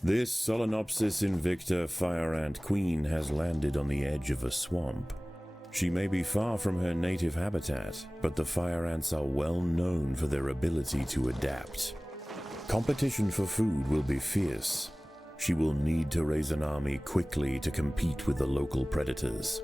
This Solenopsis invicta fire ant queen has landed on the edge of a swamp. She may be far from her native habitat, but the fire ants are well known for their ability to adapt. Competition for food will be fierce. She will need to raise an army quickly to compete with the local predators.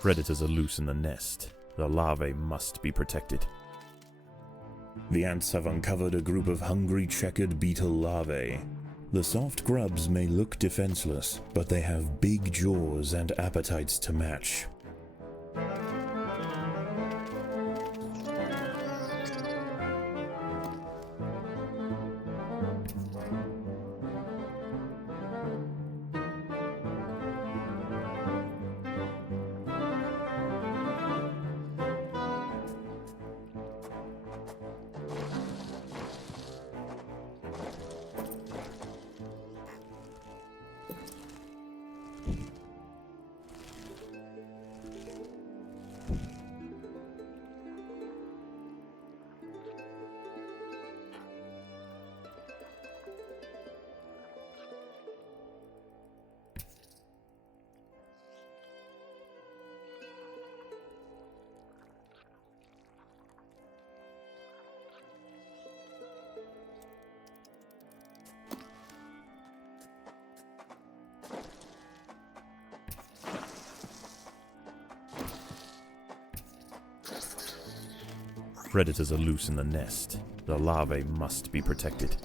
Predators are loose in the nest. The larvae must be protected. The ants have uncovered a group of hungry checkered beetle larvae. The soft grubs may look defenseless, but they have big jaws and appetites to match. Predators are loose in the nest. The larvae must be protected.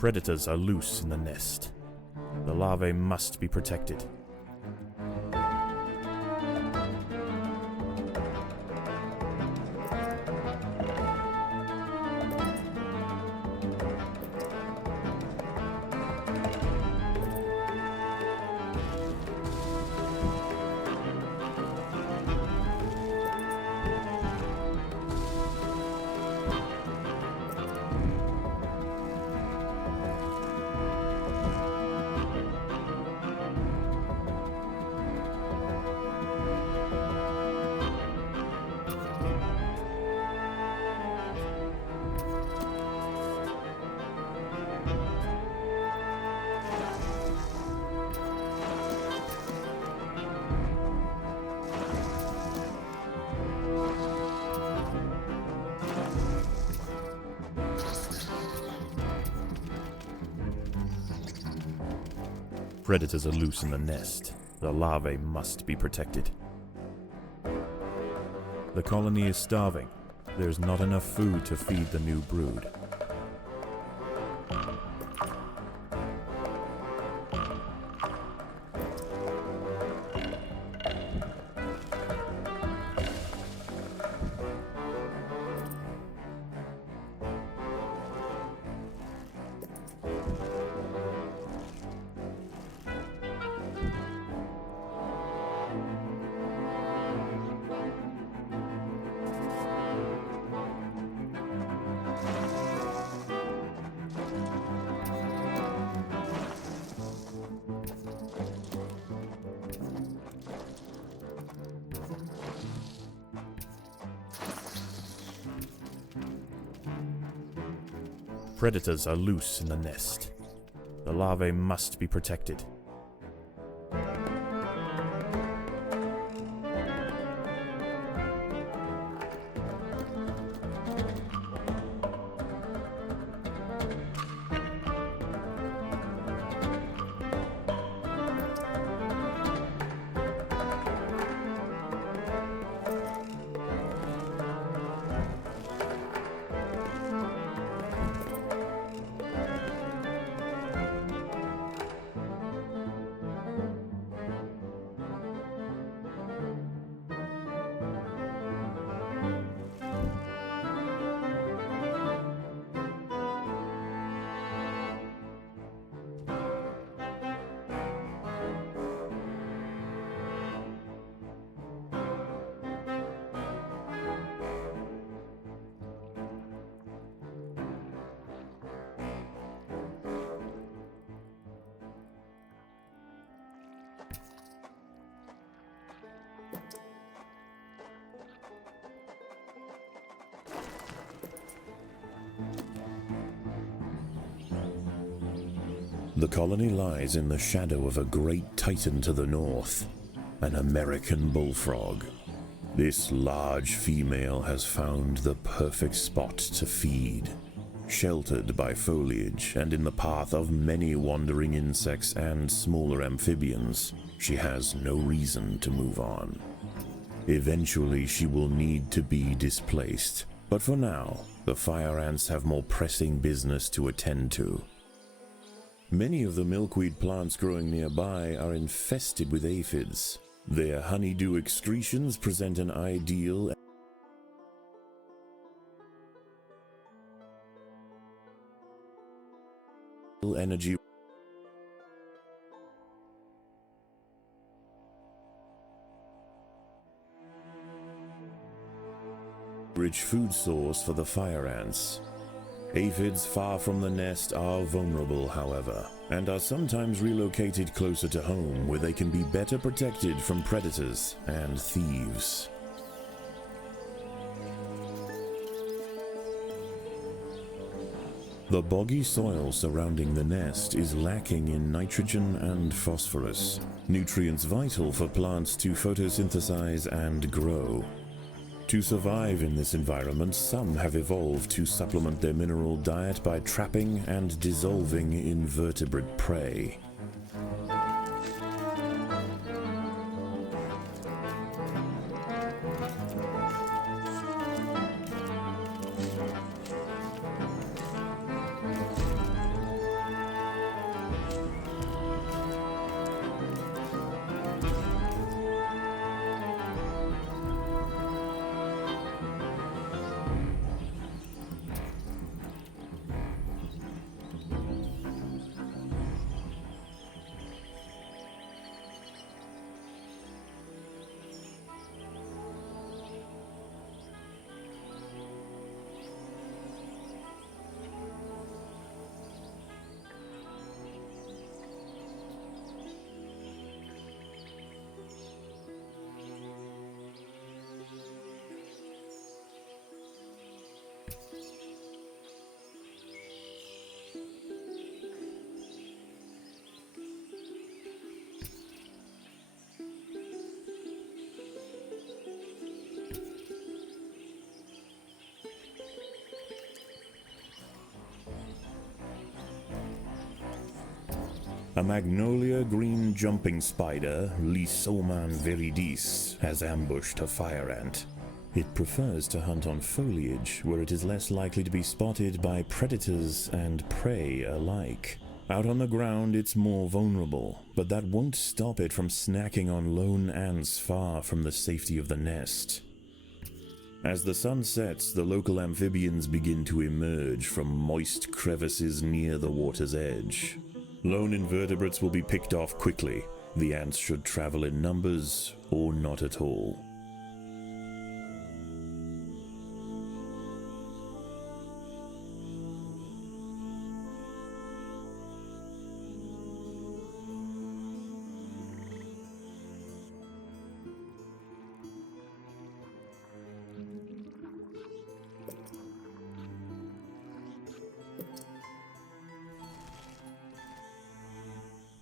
Predators are loose in the nest. The larvae must be protected. Predators are loose in the nest. The larvae must be protected. The colony is starving. There's not enough food to feed the new brood. Predators are loose in the nest. The larvae must be protected. The colony lies in the shadow of a great titan to the north, an American bullfrog. This large female has found the perfect spot to feed. Sheltered by foliage and in the path of many wandering insects and smaller amphibians, she has no reason to move on. Eventually she will need to be displaced, but for now, the fire ants have more pressing business to attend to. Many of the milkweed plants growing nearby are infested with aphids. Their honeydew excretions present an ideal energy rich food source for the fire ants. Aphids far from the nest are vulnerable, however, and are sometimes relocated closer to home where they can be better protected from predators and thieves. The boggy soil surrounding the nest is lacking in nitrogen and phosphorus, nutrients vital for plants to photosynthesize and grow. To survive in this environment, some have evolved to supplement their mineral diet by trapping and dissolving invertebrate prey. A magnolia green jumping spider, Lysoman viridis, has ambushed a fire ant. It prefers to hunt on foliage, where it is less likely to be spotted by predators and prey alike. Out on the ground, it's more vulnerable, but that won't stop it from snacking on lone ants far from the safety of the nest. As the sun sets, the local amphibians begin to emerge from moist crevices near the water's edge. Lone invertebrates will be picked off quickly. The ants should travel in numbers or not at all.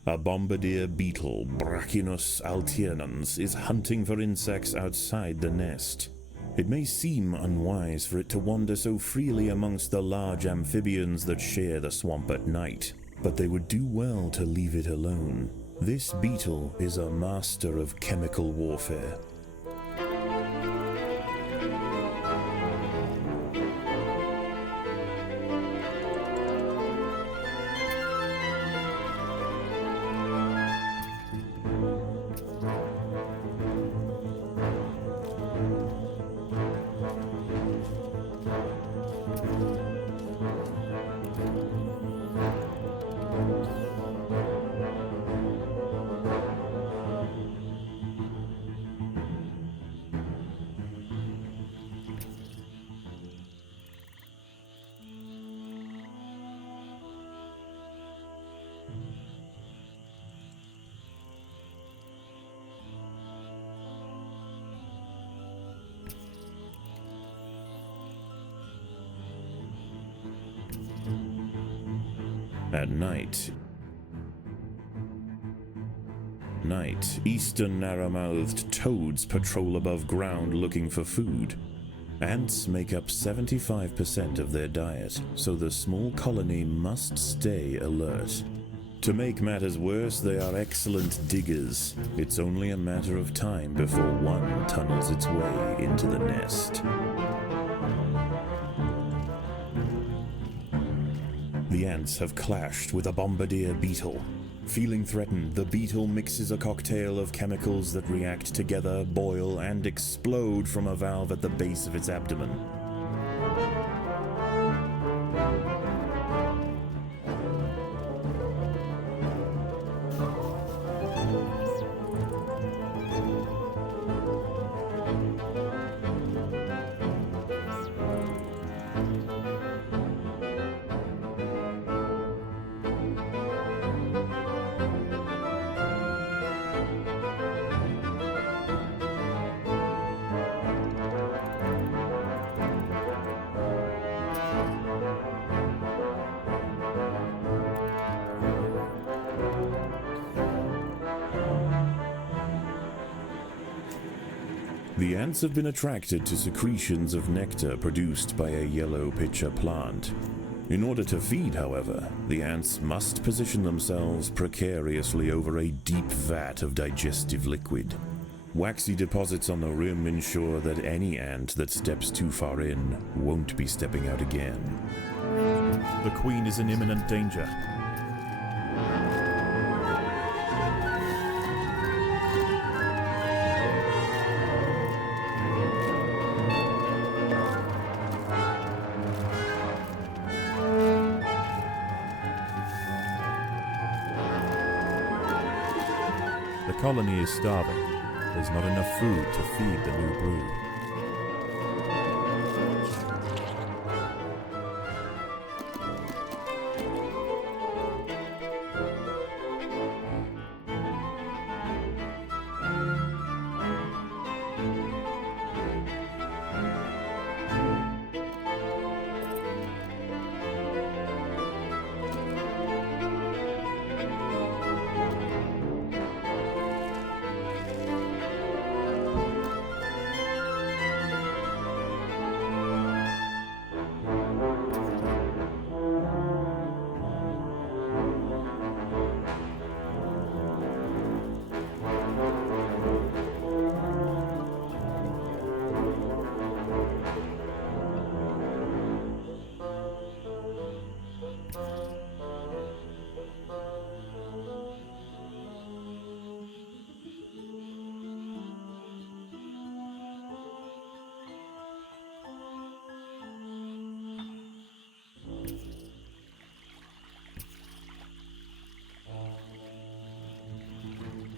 A bombardier beetle, Brachinus alternans, is hunting for insects outside the nest. It may seem unwise for it to wander so freely amongst the large amphibians that share the swamp at night, but they would do well to leave it alone. This beetle is a master of chemical warfare. At night, eastern narrow-mouthed toads patrol above ground looking for food. Ants make up 75% of their diet, so the small colony must stay alert. To make matters worse, they are excellent diggers. It's only a matter of time before one tunnels its way into the nest. The ants have clashed with a bombardier beetle. Feeling threatened, the beetle mixes a cocktail of chemicals that react together, boil, and explode from a valve at the base of its abdomen. The ants have been attracted to secretions of nectar produced by a yellow pitcher plant. In order to feed, however, the ants must position themselves precariously over a deep vat of digestive liquid. Waxy deposits on the rim ensure that any ant that steps too far in won't be stepping out again. The queen is in imminent danger. The colony is starving. There's not enough food to feed the new brood.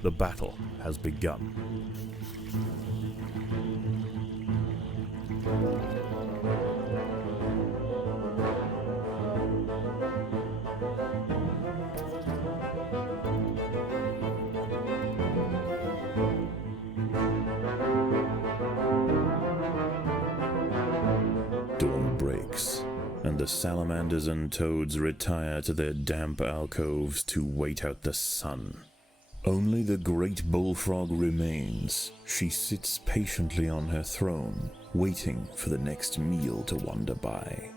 The battle has begun. Dawn breaks, and the salamanders and toads retire to their damp alcoves to wait out the sun. Only the great bullfrog remains. She sits patiently on her throne, waiting for the next meal to wander by.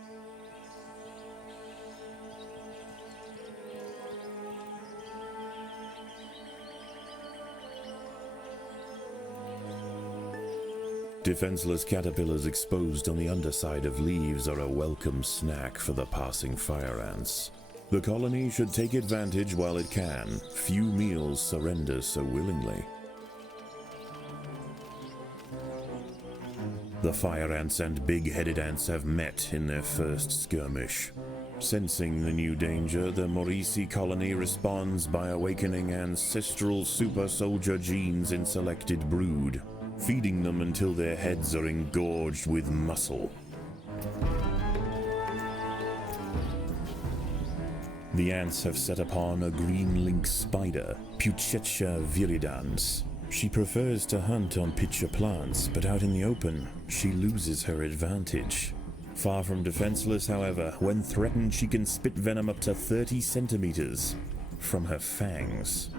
Defenseless caterpillars exposed on the underside of leaves are a welcome snack for the passing fire ants. The colony should take advantage while it can. Few meals surrender so willingly. The fire ants and big-headed ants have met in their first skirmish. Sensing the new danger, the Morisi colony responds by awakening ancestral super soldier genes in selected brood, feeding them until their heads are engorged with muscle. The ants have set upon a green lynx spider, Puccetia viridans. She prefers to hunt on pitcher plants, but out in the open, she loses her advantage. Far from defenseless, however, when threatened she can spit venom up to 30 centimeters from her fangs.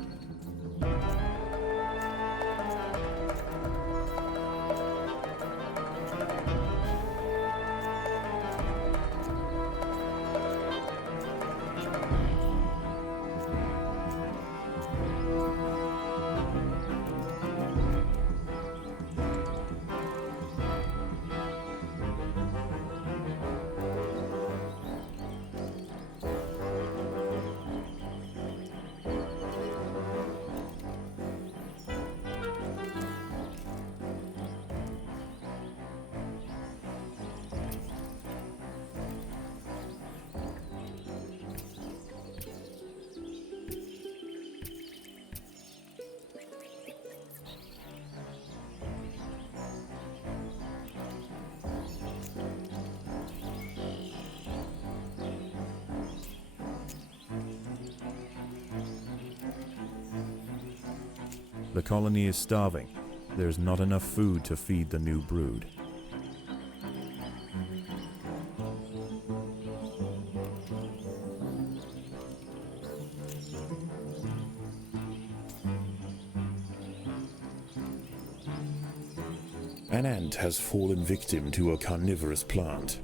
The colony is starving. There's not enough food to feed the new brood. An ant has fallen victim to a carnivorous plant.